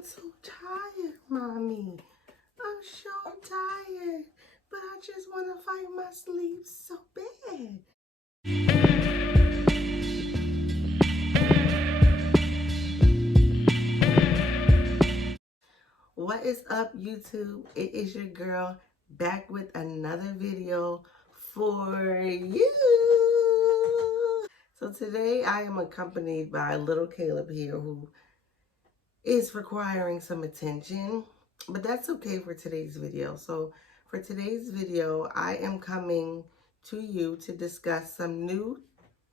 I'm so tired, Mommy. I'm so tired, but I just want to fight my sleep so bad. What is up, YouTube? It is your girl back with another video for you. So today I am accompanied by little Caleb here, who is requiring some attention, but that's okay for today's video. So for today's video, I am coming to you to discuss some new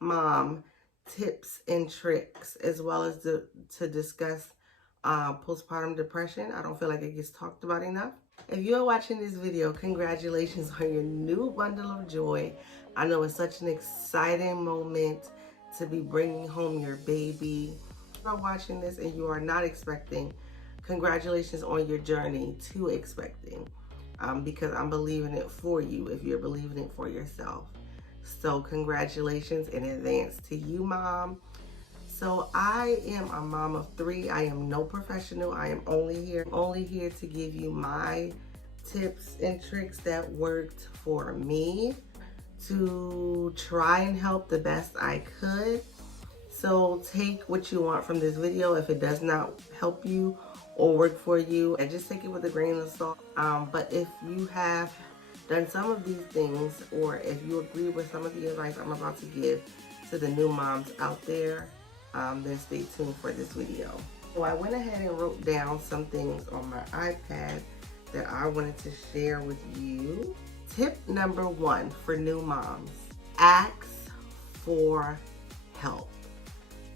mom tips and tricks, as well as to discuss postpartum depression. I don't feel like it gets talked about enough. If you're watching this video, congratulations on your new bundle of joy. I know it's such an exciting moment to be bringing home your baby. If you are watching this and you are not expecting, congratulations on your journey to expecting, because I'm believing it for you if you're believing it for yourself. So congratulations in advance to you, Mom. So I am a mom of 3. I am no professional. I am only here to give you my tips and tricks that worked for me, to try and help the best I could. So take what you want from this video. If it does not help you or work for you, and just take it with a grain of salt. But if you have done some of these things, or if you agree with some of the advice I'm about to give to the new moms out there, then stay tuned for this video. So I went ahead and wrote down some things on my iPad that I wanted to share with you. Tip number 1 for new moms: ask for help.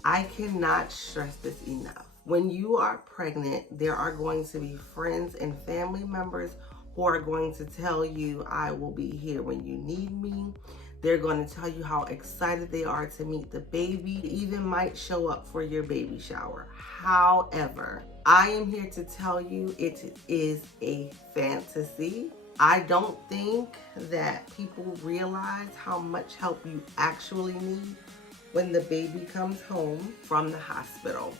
I cannot stress this enough. When you are pregnant, there are going to be friends and family members who are going to tell you, I will be here when you need me. They're going to tell you how excited they are to meet the baby. They even might show up for your baby shower. However, I am here to tell you it is a fantasy. I don't think that people realize how much help you actually need when the baby comes home from the hospital.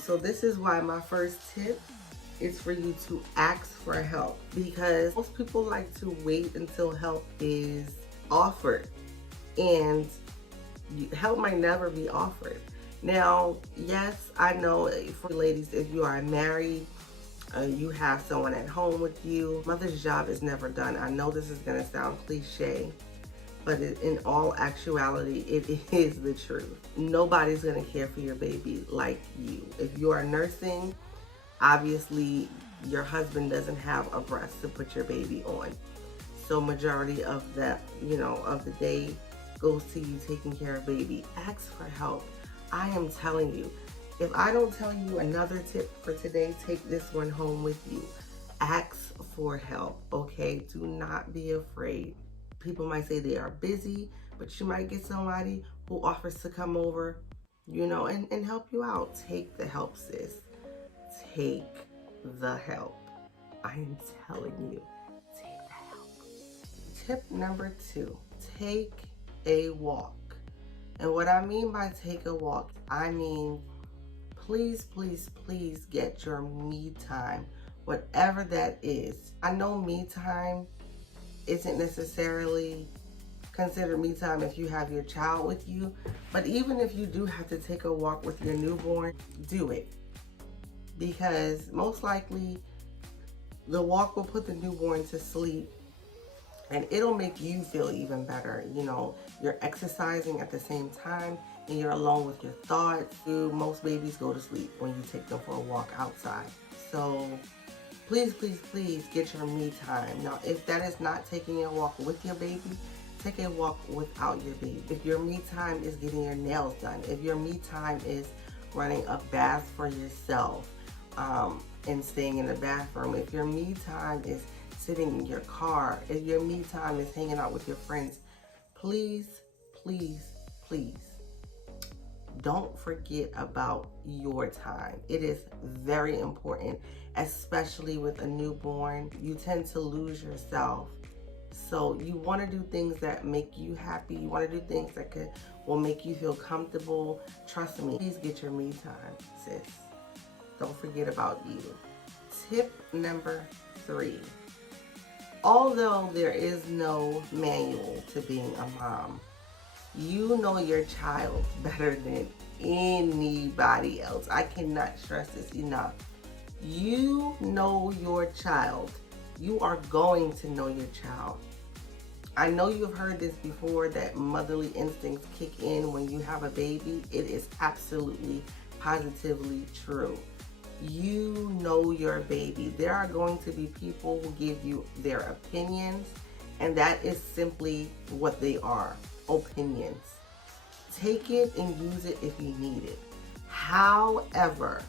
So this is why my first tip is for you to ask for help, because most people like to wait until help is offered, and help might never be offered. Now, yes, I know for ladies, if you are married, you have someone at home with you, mother's job is never done. I know this is going to sound cliche, but in all actuality, it is the truth. Nobody's going to care for your baby like you. If you are nursing, obviously your husband doesn't have a breast to put your baby on. So majority of that, of the day goes to you taking care of baby. Ask for help. I am telling you, if I don't tell you another tip for today, take this one home with you. Ask for help, okay? Do not be afraid. People might say they are busy, but you might get somebody who offers to come over, and help you out. Take the help, sis. Take the help. I am telling you, take the help. Tip number 2, take a walk. And what I mean by take a walk, I mean, please, please, please get your me time, whatever that is. I know me time isn't necessarily considered me time if you have your child with you, but even if you do have to take a walk with your newborn, do it. Because most likely the walk will put the newborn to sleep, and it'll make you feel even better. You're exercising at the same time, and you're alone with your thoughts. Most babies go to sleep when you take them for a walk outside. So please, please, please get your me time. Now, if that is not taking a walk with your baby, take a walk without your baby. If your me time is getting your nails done, if your me time is running a bath for yourself, and staying in the bathroom, if your me time is sitting in your car, if your me time is hanging out with your friends, please, please, please don't forget about your time. It is very important, especially with a newborn. You tend to lose yourself. So you want to do things that make you happy. You want to do things that will make you feel comfortable. Trust me, please get your me time, sis. Don't forget about you. Tip number 3. Although there is no manual to being a mom, you know your child better than anybody else. I cannot stress this enough. You know your child. You are going to know your child. I know you've heard this before, that motherly instincts kick in when you have a baby. It is absolutely, positively true. You know your baby. There are going to be people who give you their opinions, and that is simply what they are, opinions. Take it and use it if you need it. However,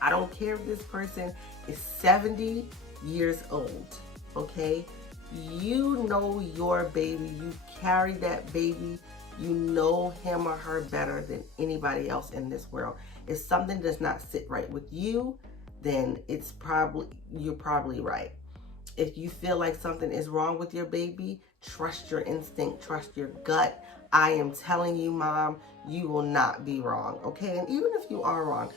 I don't care if this person is 70 years old, okay? You know your baby. You carry that baby. You know him or her better than anybody else in this world. If something does not sit right with you, then you're probably right. If you feel like something is wrong with your baby, trust your instinct, trust your gut. I am telling you, Mom, you will not be wrong, okay? And even if you are wrong,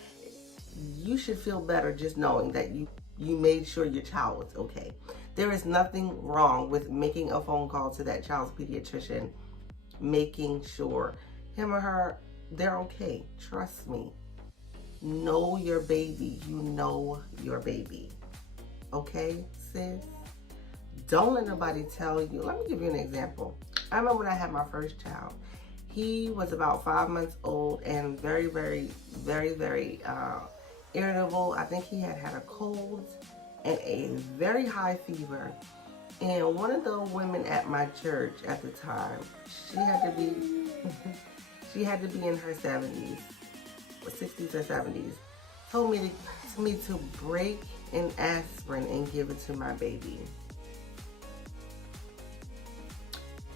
you should feel better just knowing that you made sure your child was okay. There is nothing wrong with making a phone call to that child's pediatrician, making sure him or her, they're okay. Trust me. Know your baby. You know your baby. Okay, sis? Don't let nobody tell you. Let me give you an example. I remember when I had my first child. He was about 5 months old and very, very, very, very irritable. I think he had a cold and a very high fever. And one of the women at my church at the time, she had to be in her 70s, or 60s or 70s, told me to break an aspirin and give it to my baby.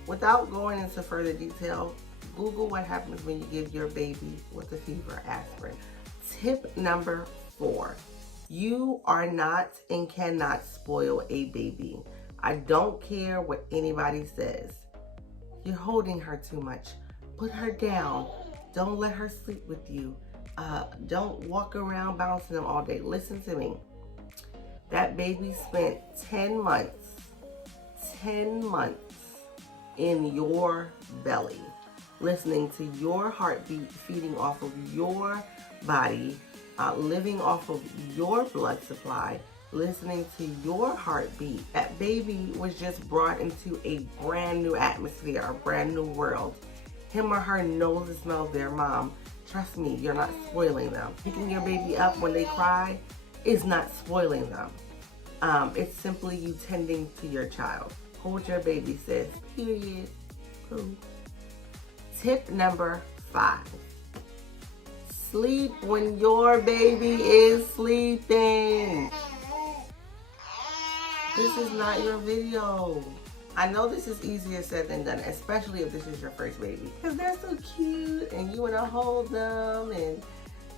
Without going into further detail, Google what happens when you give your baby with a fever aspirin. Tip number 4. You are not and cannot spoil a baby. I don't care what anybody says. You're holding her too much. Put her down. Don't let her sleep with you. Don't walk around bouncing them all day. Listen to me. That baby spent 10 months in your belly, listening to your heartbeat, feeding off of your body, living off of your blood supply, listening to your heartbeat. That baby was just brought into a brand new atmosphere, a brand new world. Him or her knows and smells their mom. Trust me, you're not spoiling them. Picking your baby up when they cry is not spoiling them. It's simply you tending to your child. Hold your baby, sis. Period. Cool. Tip number 5. Sleep when your baby is sleeping. This is not your video. I know this is easier said than done, especially if this is your first baby, because they're so cute and you want to hold them and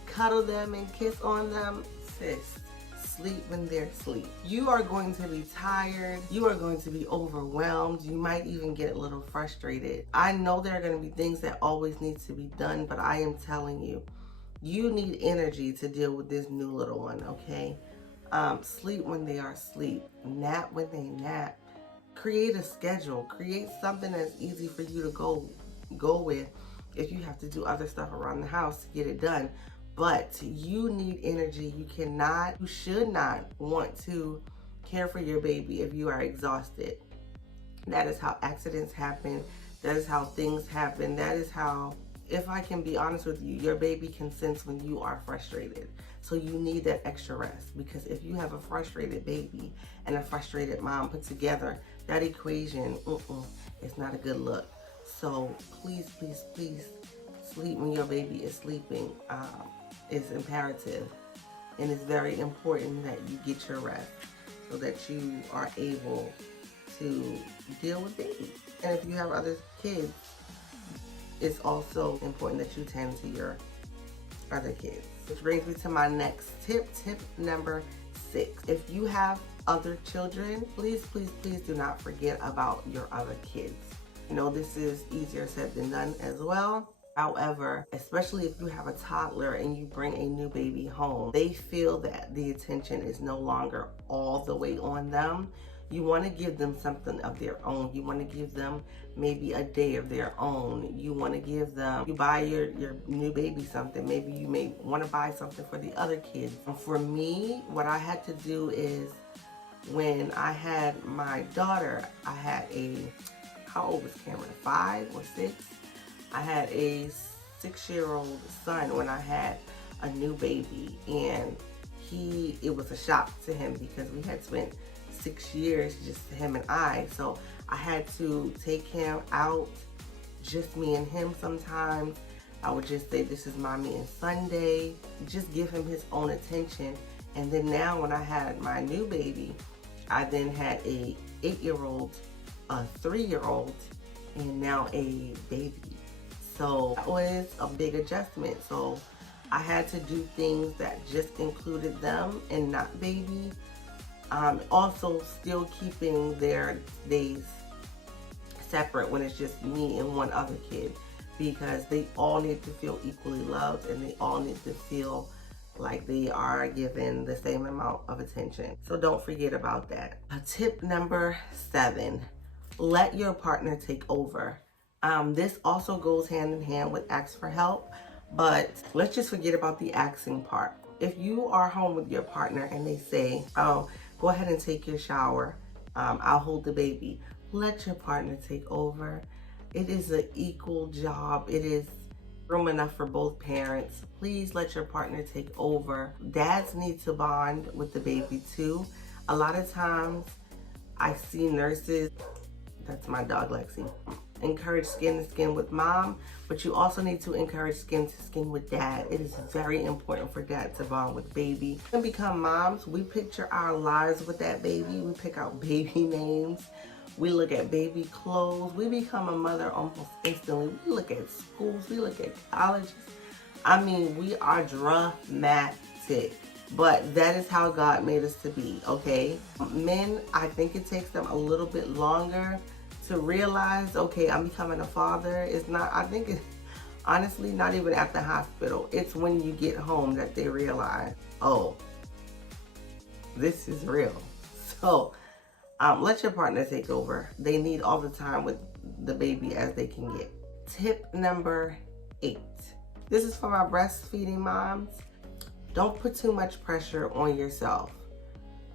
cuddle them and kiss on them. Sis, sleep when they're asleep. You are going to be tired. You are going to be overwhelmed. You might even get a little frustrated. I know there are going to be things that always need to be done, but I am telling you, you need energy to deal with this new little one, okay? Sleep when they are asleep. Nap when they nap. Create a schedule. Create something that's easy for you to go with if you have to do other stuff around the house to get it done. But you need energy. You should not want to care for your baby if you are exhausted. That is how accidents happen. That is how things happen. That is how, if I can be honest with you, your baby can sense when you are frustrated. So you need that extra rest, because if you have a frustrated baby and a frustrated mom put together, that equation, it's not a good look. So please, please, please sleep when your baby is sleeping. It's imperative, and it's very important that you get your rest so that you are able to deal with baby. And if you have other kids, it's also important that you tend to your other kids. Which brings me to my next tip, tip number 6. If you have other children, please, please, please do not forget about your other kids. You know, this is easier said than done as well. However, especially if you have a toddler and you bring a new baby home, they feel that the attention is no longer all the way on them. You want to give them something of their own. You want to give them maybe a day of their own. You want to give them, you buy your new baby something. Maybe you may want to buy something for the other kids. For me, what I had to do is, when I had my daughter, I had how old was Cameron? 5 or 6? I had a 6-year-old son when I had a new baby, and it was a shock to him because we had spent 6 years, just him and I. So I had to take him out, just me and him sometimes. I would just say, this is Mommy and Sunday. Just give him his own attention. And then now when I had my new baby, I then had a 8-year-old, a 3-year-old, and now a baby. So that was a big adjustment. So I had to do things that just included them and not baby. Also still keeping their days separate when it's just me and one other kid, because they all need to feel equally loved and they all need to feel like they are given the same amount of attention. So don't forget about that. Tip number 7, let your partner take over. This also goes hand in hand with ask for help, but let's just forget about the asking part. If you are home with your partner and they say, oh, go ahead and take your shower, I'll hold the baby, let your partner take over. It is an equal job. It is room enough for both parents. Please let your partner take over. Dads need to bond with the baby too. A lot of times I see nurses, that's my dog Lexi, encourage skin to skin with mom, but you also need to encourage skin to skin with dad. It is very important for dad to bond with baby. When we become moms, we picture our lives with that baby. We pick out baby names. We look at baby clothes. We become a mother almost instantly. We look at schools. We look at colleges. I mean, we are dramatic. But that is how God made us to be, okay? Men, I think it takes them a little bit longer to realize, okay, I'm becoming a father. It's not, I think it's honestly not even at the hospital. It's when you get home that they realize, oh, this is real. So let your partner take over. They need all the time with the baby as they can get. Tip number 8. This is for my breastfeeding moms. Don't put too much pressure on yourself.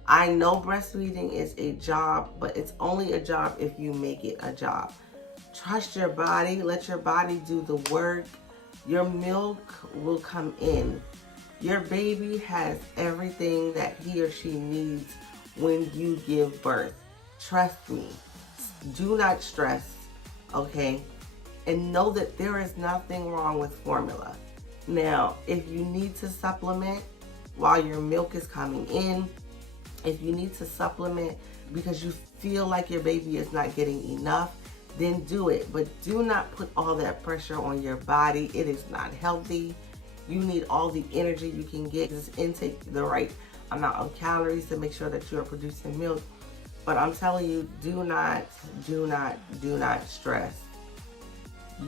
I know breastfeeding is a job, but it's only a job if you make it a job. Trust your body. Let your body do the work. Your milk will come in. Your baby has everything that he or she needs when you give birth. Trust me. Do not stress, okay? And know that there is nothing wrong with formula. Now, if you need to supplement while your milk is coming in, if you need to supplement because you feel like your baby is not getting enough, then do it. But do not put all that pressure on your body. It is not healthy. You need all the energy you can get. Just intake the right amount of calories to make sure that you are producing milk. But I'm telling you, do not stress.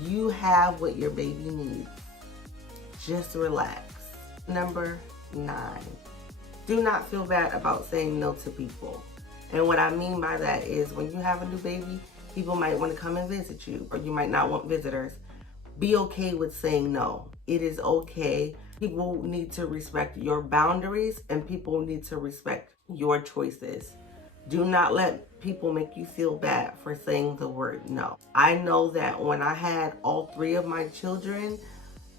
You have what your baby needs. Just relax. Number 9. Do not feel bad about saying no to people. And what I mean by that is when you have a new baby, people might want to come and visit you, or you might not want visitors. Be okay with saying no. It is okay. People need to respect your boundaries and people need to respect your choices. Do not let people make you feel bad for saying the word no. I know that when I had all 3 of my children,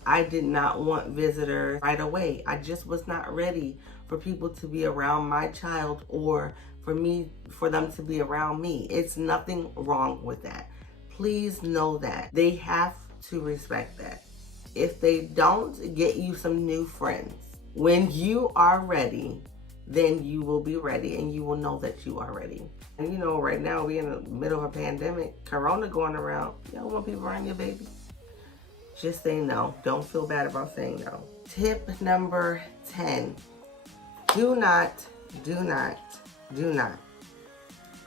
I did not want visitors right away. I just was not ready for people to be around my child or for them to be around me. It's nothing wrong with that. Please know that. They have to respect that. If they don't, get you some new friends. When you are ready, then you will be ready and you will know that you are ready. And you know, right now we're in the middle of a pandemic, Corona going around. You don't want people around your baby. Just say no. Don't feel bad about saying no. Tip number 10. Do not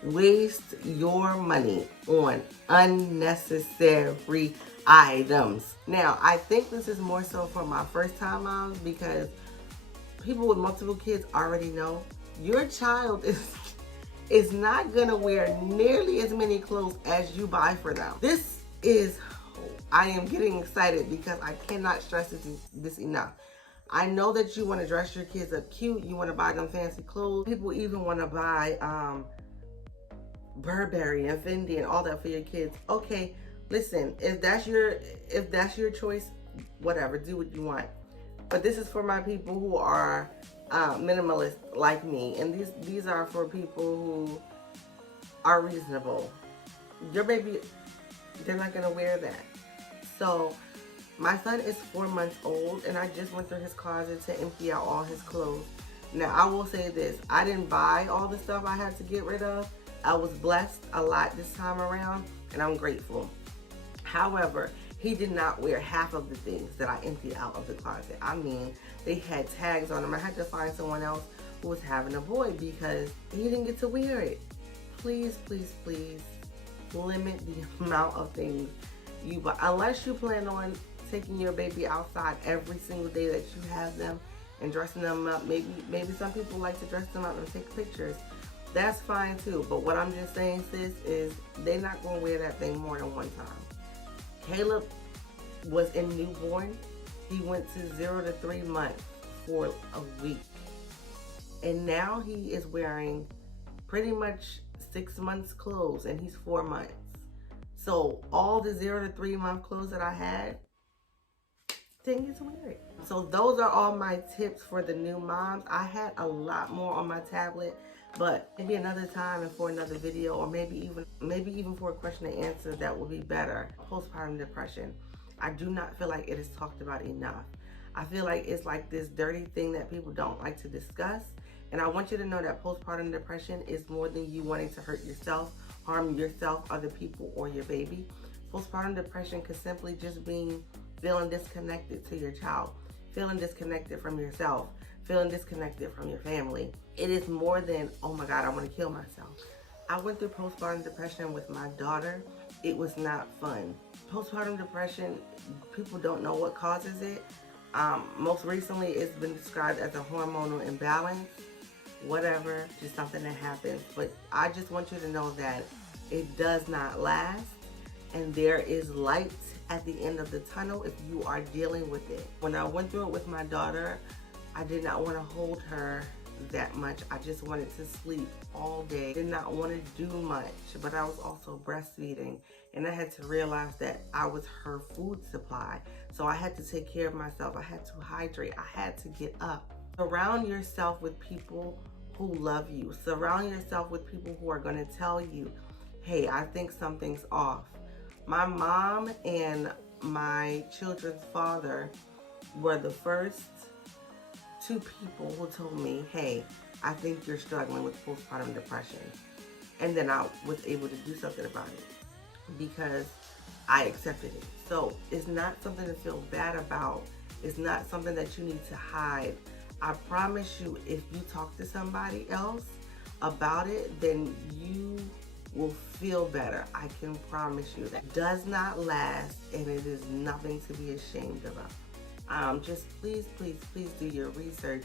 waste your money on unnecessary items. Now, I think this is more so for my first time moms, because people with multiple kids already know your child is not gonna wear nearly as many clothes as you buy for them. This is, I am getting excited because I cannot stress this enough. I know that you want to dress your kids up cute. You want to buy them fancy clothes. People even want to buy Burberry and Fendi and all that for your kids. Okay, listen, if that's your choice, whatever, do what you want. But this is for my people who are minimalist like me, and these are for people who are reasonable. Your baby, they're not gonna wear that. So my son is 4 months old, and I just went through his closet to empty out all his clothes. Now, I will say this, I didn't buy all the stuff I had to get rid of. I was blessed a lot this time around, and I'm grateful. However, he did not wear half of the things that I emptied out of the closet. I mean, they had tags on them. I had to find someone else who was having a boy because he didn't get to wear it. Please, please, please limit the amount of things you buy. Unless you plan on taking your baby outside every single day that you have them and dressing them up. Maybe some people like to dress them up and take pictures. That's fine too. But what I'm just saying, sis, is they're not going to wear that thing more than one time. Caleb was in newborn. He went to 0 to 3 months for a week. And now he is wearing pretty much 6 months clothes, and he's 4 months. So all the 0 to 3 month clothes that I had, didn't get to wear it. So those are all my tips for the new moms. I had a lot more on my tablet, but maybe another time and for another video, or maybe even for a question and answer, that would be better. Postpartum depression. I do not feel like it is talked about enough. I feel like it's like this dirty thing that people don't like to discuss. And I want you to know that postpartum depression is more than you wanting to hurt yourself, harm yourself, other people, or your baby. Postpartum depression could simply just be feeling disconnected to your child, feeling disconnected from yourself, feeling disconnected from your family. It is more than, oh my God, I want to kill myself. I went through postpartum depression with my daughter. It was not fun. Postpartum depression, people don't know what causes it. Most recently, it's been described as a hormonal imbalance, whatever, just something that happens. But I just want you to know that it does not last, and there is light at the end of the tunnel if you are dealing with it. When I went through it with my daughter, I did not want to hold her that much. I just wanted to sleep all day. Did not want to do much, but I was also breastfeeding, and I had to realize that I was her food supply. So I had to take care of myself. I had to hydrate. I had to get up. Surround yourself with people who love you. Surround yourself with people who are going to tell you, hey, I think something's off. My mom and my children's father were the first two people who told me, hey, I think you're struggling with postpartum depression. And then I was able to do something about it because I accepted it. So it's not something to feel bad about. It's not something that you need to hide. I promise you, if you talk to somebody else about it, then you will feel better. I can promise you that. It does not last, and it is nothing to be ashamed about. Just please, please, please do your research.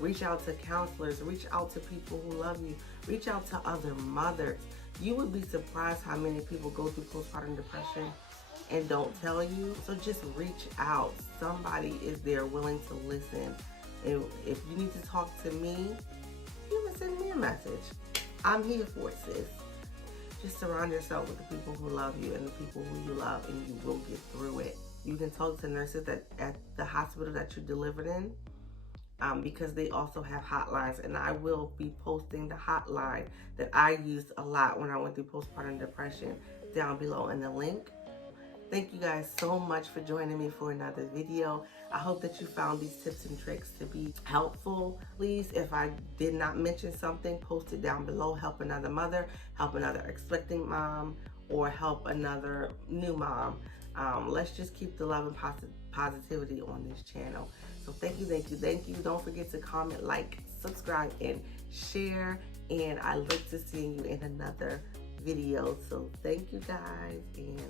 Reach out to counselors. Reach out to people who love you. Reach out to other mothers. You would be surprised how many people go through postpartum depression and don't tell you. So just reach out. Somebody is there willing to listen. And if you need to talk to me, you can send me a message. I'm here for it, sis. Just surround yourself with the people who love you and the people who you love, and you will get through it. You can talk to nurses at the hospital that you delivered in, because they also have hotlines, and I will be posting the hotline that I used a lot when I went through postpartum depression down below in the link. Thank you guys so much for joining me for another video. I hope that you found these tips and tricks to be helpful. Please, if I did not mention something, post it down below. Help another mother, help another expecting mom, or help another new mom. Let's just keep the love and positivity on this channel. So thank you, thank you, thank you. Don't forget to comment, like, subscribe, and share. And I look to seeing you in another video. So thank you guys, and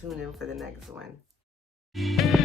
Tune in for the next one.